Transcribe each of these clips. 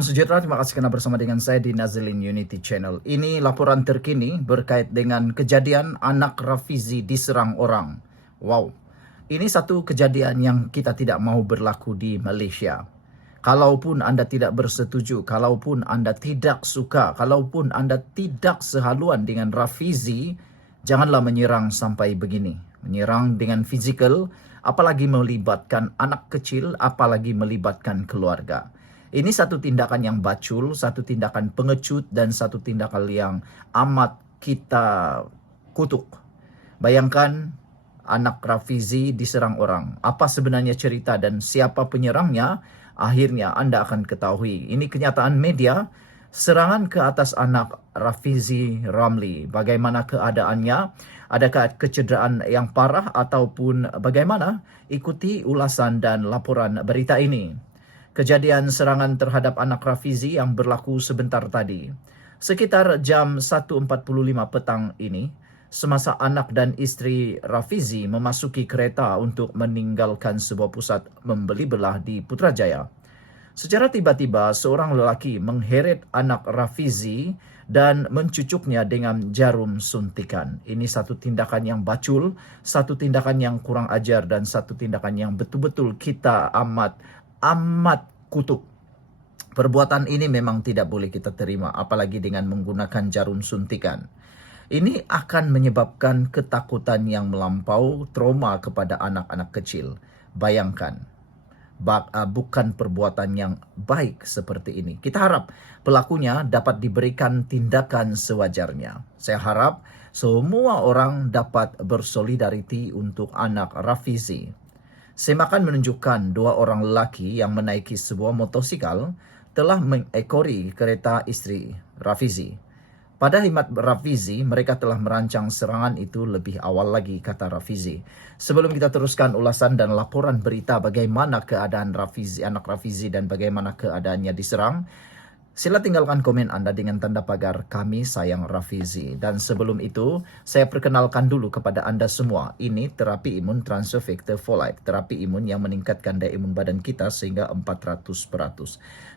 Salam sejahtera, terima kasih karena bersama dengan saya di Nazilin Unity Channel. Ini laporan terkini berkait dengan kejadian anak Rafizi diserang orang. Wow, ini satu kejadian yang kita tidak mau berlaku di Malaysia. Kalaupun Anda tidak bersetuju, kalaupun Anda tidak suka, kalaupun Anda tidak sehaluan dengan Rafizi, janganlah menyerang sampai begini. Menyerang dengan fizikal, apalagi melibatkan anak kecil, apalagi melibatkan keluarga. Ini satu tindakan yang bacul, satu tindakan pengecut, dan satu tindakan yang amat kita kutuk. Bayangkan anak Rafizi diserang orang. Apa sebenarnya cerita dan siapa penyerangnya? Akhirnya Anda akan ketahui. Ini kenyataan media, serangan ke atas anak Rafizi Ramli. Bagaimana keadaannya? Adakah kecederaan yang parah ataupun bagaimana? Ikuti ulasan dan laporan berita ini. Kejadian serangan terhadap anak Rafizi yang berlaku sebentar tadi. Sekitar jam 1.45 petang ini, semasa anak dan isteri Rafizi memasuki kereta untuk meninggalkan sebuah pusat membeli belah di Putrajaya. Secara tiba-tiba, seorang lelaki mengheret anak Rafizi dan mencucuknya dengan jarum suntikan. Ini satu tindakan yang bacul, satu tindakan yang kurang ajar, dan satu tindakan yang betul-betul kita amat kutuk. Perbuatan ini memang tidak boleh kita terima, apalagi dengan menggunakan jarum suntikan. Ini akan menyebabkan ketakutan yang melampau, trauma kepada anak-anak kecil. Bayangkan, bukan perbuatan yang baik seperti ini. Kita harap pelakunya dapat diberikan tindakan sewajarnya. Saya harap semua orang dapat bersolidariti untuk anak Rafizi. Semakan menunjukkan dua orang lelaki yang menaiki sebuah motosikal telah mengekori kereta isteri Rafizi. Pada khidmat Rafizi, mereka telah merancang serangan itu lebih awal lagi, kata Rafizi. Sebelum kita teruskan ulasan dan laporan berita bagaimana keadaan Rafizi, anak Rafizi, dan bagaimana keadaannya diserang, sila tinggalkan komen Anda dengan tanda pagar kami sayang Rafizi. Dan sebelum itu, saya perkenalkan dulu kepada Anda semua. Ini terapi imun transfer factor folate. Terapi imun yang meningkatkan daya imun badan kita sehingga 400%.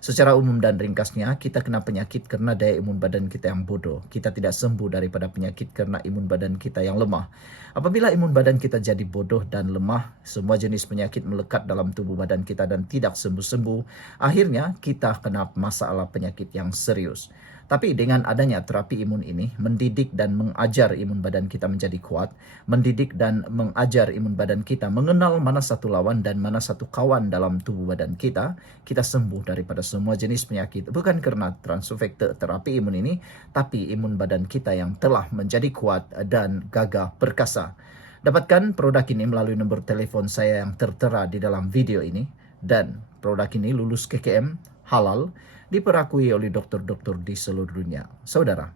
Secara umum dan ringkasnya, kita kena penyakit karena daya imun badan kita yang bodoh. Kita tidak sembuh daripada penyakit karena imun badan kita yang lemah. Apabila imun badan kita jadi bodoh dan lemah, semua jenis penyakit melekat dalam tubuh badan kita dan tidak sembuh-sembuh. Akhirnya kita kena masalah penyakit yang serius. Tapi dengan adanya terapi imun ini, mendidik dan mengajar imun badan kita menjadi kuat, mendidik dan mengajar imun badan kita mengenal mana satu lawan dan mana satu kawan dalam tubuh badan kita, kita sembuh daripada semua jenis penyakit. Bukan karena transfer terapi imun ini, tapi imun badan kita yang telah menjadi kuat dan gagah perkasa. Dapatkan produk ini melalui nomor telepon saya yang tertera di dalam video ini, dan produk ini lulus KKM, halal, diperakui oleh dokter-dokter di seluruh dunia. Saudara,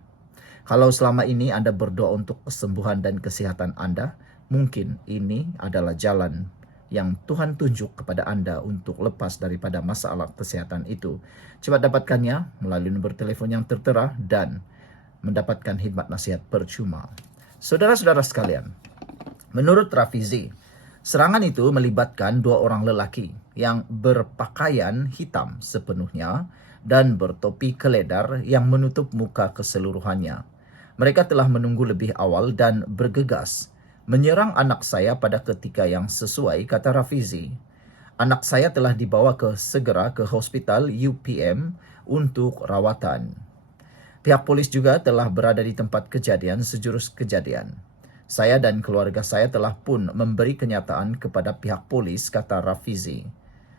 kalau selama ini Anda berdoa untuk kesembuhan dan kesehatan Anda, mungkin ini adalah jalan yang Tuhan tunjuk kepada Anda untuk lepas daripada masalah kesehatan itu. Cepat dapatkannya melalui nomor telepon yang tertera dan mendapatkan khidmat nasihat percuma. Saudara-saudara sekalian, menurut Rafizi, serangan itu melibatkan dua orang lelaki yang berpakaian hitam sepenuhnya dan bertopi keledar yang menutup muka keseluruhannya. Mereka telah menunggu lebih awal dan bergegas menyerang anak saya pada ketika yang sesuai, kata Rafizi. Anak saya telah dibawa segera ke hospital UPM untuk rawatan. Pihak polis juga telah berada di tempat kejadian sejurus kejadian. Saya dan keluarga saya telah pun memberi kenyataan kepada pihak polis, kata Rafizi.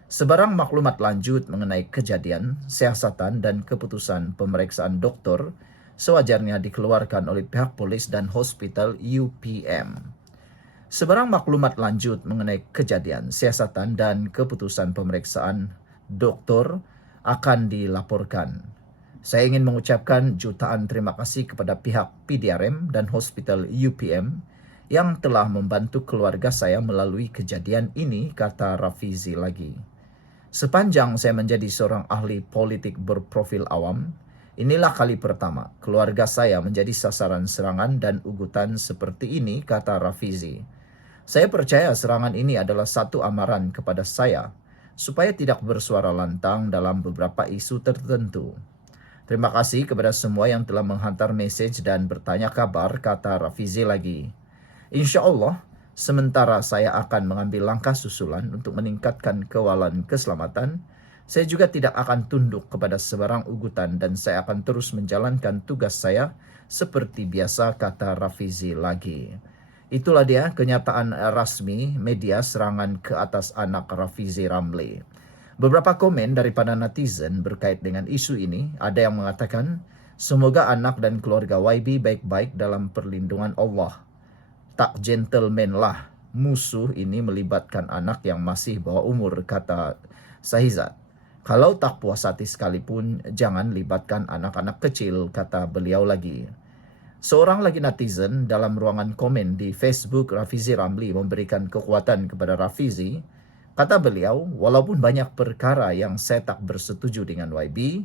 Sebarang maklumat lanjut mengenai kejadian, siasatan, dan keputusan pemeriksaan dokter sewajarnya dikeluarkan oleh pihak polis dan hospital UPM. Sebarang maklumat lanjut mengenai kejadian, siasatan, dan keputusan pemeriksaan dokter akan dilaporkan. Saya ingin mengucapkan jutaan terima kasih kepada pihak PDRM dan hospital UPM yang telah membantu keluarga saya melalui kejadian ini, kata Rafizi lagi. Sepanjang saya menjadi seorang ahli politik berprofil awam, inilah kali pertama keluarga saya menjadi sasaran serangan dan ugutan seperti ini, kata Rafizi. Saya percaya serangan ini adalah satu amaran kepada saya supaya tidak bersuara lantang dalam beberapa isu tertentu. Terima kasih kepada semua yang telah menghantar message dan bertanya kabar, kata Rafizi lagi. Insya Allah, sementara saya akan mengambil langkah susulan untuk meningkatkan kewalan keselamatan, saya juga tidak akan tunduk kepada sebarang ugutan dan saya akan terus menjalankan tugas saya seperti biasa, kata Rafizi lagi. Itulah dia kenyataan rasmi media serangan ke atas anak Rafizi Ramli. Beberapa komen daripada netizen berkait dengan isu ini, ada yang mengatakan, semoga anak dan keluarga YB baik-baik dalam perlindungan Allah. Tak gentleman lah, musuh ini melibatkan anak yang masih bawah umur, kata Sahizat. Kalau tak puas hati sekalipun, jangan libatkan anak-anak kecil, kata beliau lagi. Seorang lagi netizen dalam ruangan komen di Facebook Rafizi Ramli memberikan kekuatan kepada Rafizi. Kata beliau, walaupun banyak perkara yang saya tak bersetuju dengan YB,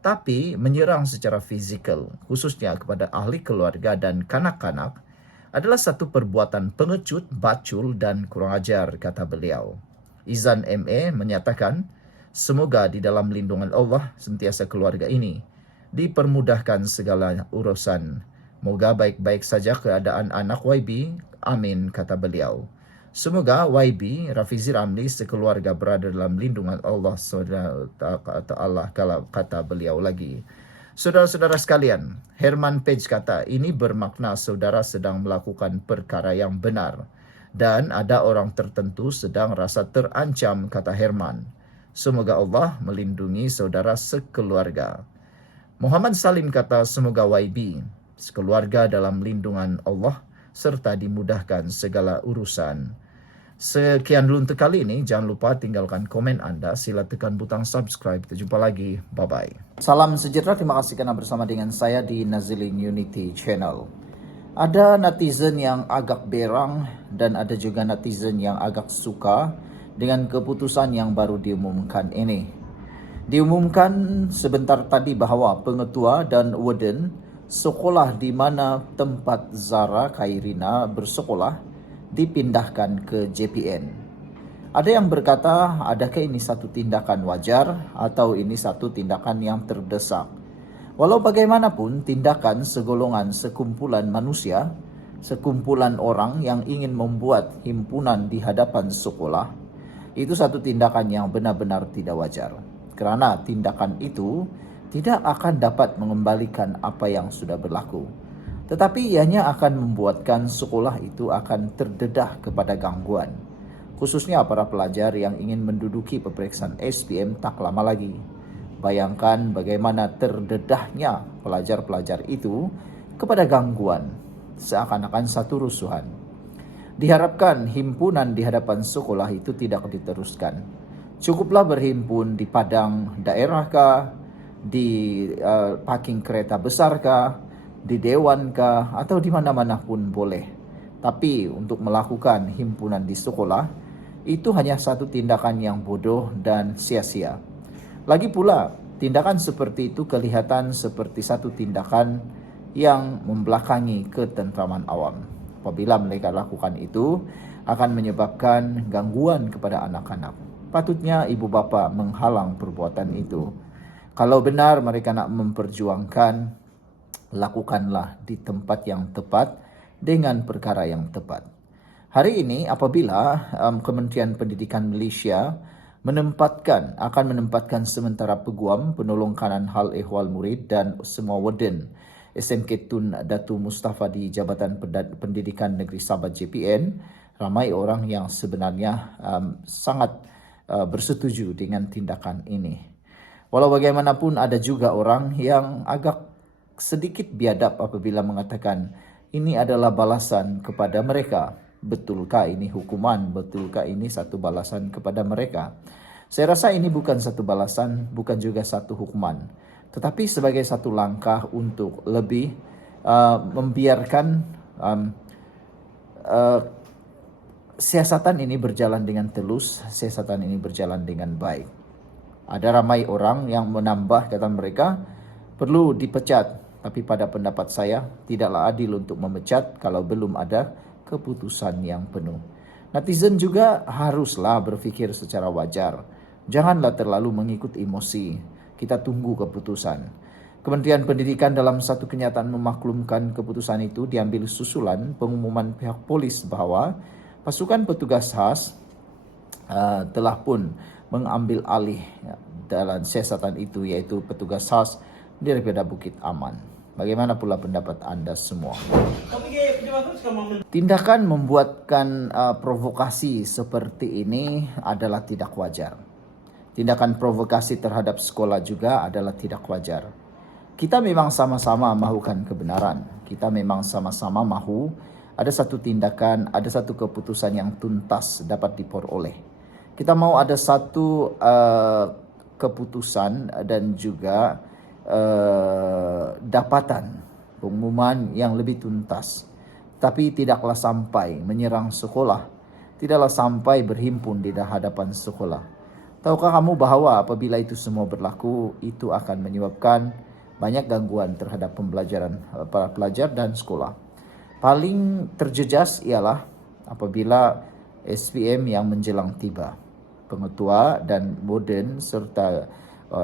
tapi menyerang secara fizikal, khususnya kepada ahli keluarga dan kanak-kanak, adalah satu perbuatan pengecut, bacul, dan kurang ajar, kata beliau. Izan MA menyatakan, semoga di dalam lindungan Allah sentiasa keluarga ini dipermudahkan segala urusan. Moga baik-baik saja keadaan anak YB, amin, kata beliau. Semoga YB, Rafizi Ramli, sekeluarga berada dalam lindungan Allah SWT, kata beliau lagi. Saudara-saudara sekalian, Herman Page kata, ini bermakna saudara sedang melakukan perkara yang benar. Dan ada orang tertentu sedang rasa terancam, kata Herman. Semoga Allah melindungi saudara sekeluarga. Muhammad Salim kata, semoga YB, sekeluarga dalam lindungan Allah, serta dimudahkan segala urusan. Sekian dulu untuk kali ini. Jangan lupa tinggalkan komen Anda. Sila tekan butang subscribe. Kita jumpa lagi. Bye-bye. Salam sejahtera. Terima kasih karena bersama dengan saya di Nazilin Unity Channel. Ada netizen yang agak berang dan ada juga netizen yang agak suka dengan keputusan yang baru diumumkan ini. Diumumkan sebentar tadi bahawa pengetua dan warden sekolah di mana tempat Zara Khairina bersekolah dipindahkan ke JPN. Ada yang berkata, adakah ini satu tindakan wajar atau ini satu tindakan yang terdesak? Walau bagaimanapun, tindakan segolongan sekumpulan manusia, sekumpulan orang yang ingin membuat himpunan di hadapan sekolah, itu satu tindakan yang benar-benar tidak wajar. Kerana tindakan itu tidak akan dapat mengembalikan apa yang sudah berlaku. Tetapi ianya akan membuatkan sekolah itu akan terdedah kepada gangguan. Khususnya para pelajar yang ingin menduduki peperiksaan SPM tak lama lagi. Bayangkan bagaimana terdedahnya pelajar-pelajar itu kepada gangguan, seakan-akan satu rusuhan. Diharapkan himpunan di hadapan sekolah itu tidak diteruskan. Cukuplah berhimpun di padang daerah kah, di parking kereta besar kah, di dewan kah, atau di mana-mana pun boleh. Tapi untuk melakukan himpunan di sekolah, itu hanya satu tindakan yang bodoh dan sia-sia. Lagi pula, tindakan seperti itu kelihatan seperti satu tindakan yang membelakangi ketentraman awam. Apabila mereka lakukan itu, akan menyebabkan gangguan kepada anak-anak. Patutnya ibu bapa menghalang perbuatan itu. Kalau benar mereka nak memperjuangkan, lakukanlah di tempat yang tepat dengan perkara yang tepat. Hari ini apabila Kementerian Pendidikan Malaysia akan menempatkan sementara peguam penolong kanan hal ehwal murid dan semua warden SMK Tun Datu Mustafa di Jabatan Pendidikan Negeri Sabah JPN, ramai orang yang sebenarnya sangat bersetuju dengan tindakan ini. Walau bagaimanapun ada juga orang yang agak sedikit biadab apabila mengatakan ini adalah balasan kepada mereka. Betulkah ini hukuman? Betulkah ini satu balasan kepada mereka? Saya rasa ini bukan satu balasan, bukan juga satu hukuman. Tetapi sebagai satu langkah untuk lebih membiarkan siasatan ini berjalan dengan telus, siasatan ini berjalan dengan baik. Ada ramai orang yang menambah, kata mereka, perlu dipecat. Tapi pada pendapat saya, tidaklah adil untuk memecat kalau belum ada keputusan yang penuh. Netizen juga haruslah berfikir secara wajar. Janganlah terlalu mengikut emosi. Kita tunggu keputusan. Kementerian Pendidikan dalam satu kenyataan memaklumkan keputusan itu diambil susulan pengumuman pihak polis bahwa pasukan petugas khas telah pun mengambil alih dalam siasatan itu, yaitu petugas khas daripada Bukit Aman. Bagaimana pula pendapat anda semua? Tindakan membuatkan provokasi seperti ini adalah tidak wajar. Tindakan provokasi terhadap sekolah juga adalah tidak wajar. Kita memang sama-sama mahukan kebenaran. Kita memang sama-sama mahu ada satu tindakan, ada satu keputusan yang tuntas dapat diperoleh. Kita mau ada satu keputusan dan juga dapatan pengumuman yang lebih tuntas. Tapi tidaklah sampai menyerang sekolah. Tidaklah sampai berhimpun di hadapan sekolah. Tahukah kamu bahwa apabila itu semua berlaku, itu akan menyebabkan banyak gangguan terhadap pembelajaran para pelajar dan sekolah. Paling terjejas ialah apabila SPM yang menjelang tiba. Pengetua dan Boden serta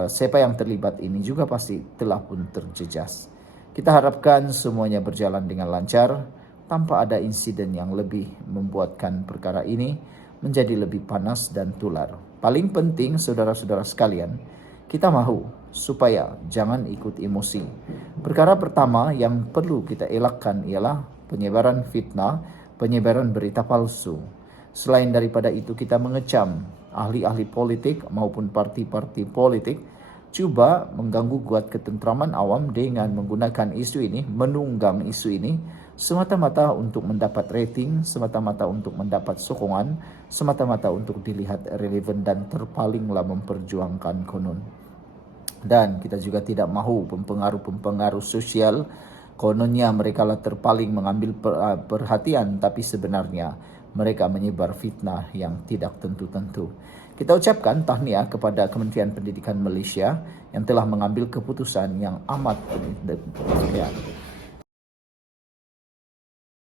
siapa yang terlibat ini juga pasti telah pun terjejas. Kita harapkan semuanya berjalan dengan lancar tanpa ada insiden yang lebih membuatkan perkara ini menjadi lebih panas dan tular. Paling penting saudara-saudara sekalian, kita mahu supaya jangan ikut emosi. Perkara pertama yang perlu kita elakkan ialah penyebaran fitnah, penyebaran berita palsu. Selain daripada itu, kita mengecam ahli-ahli politik maupun parti-parti politik cuba mengganggu kuat ketentraman awam dengan menggunakan isu ini, menunggang isu ini semata-mata untuk mendapat rating, semata-mata untuk mendapat sokongan, semata-mata untuk dilihat relevan dan terpalinglah memperjuangkan konon. Dan kita juga tidak mahu pempengaruh-pempengaruh sosial kononnya mereka lah terpaling mengambil perhatian, tapi sebenarnya mereka menyebar fitnah yang tidak tentu-tentu. Kita ucapkan tahniah kepada Kementerian Pendidikan Malaysia yang telah mengambil keputusan yang amat penting.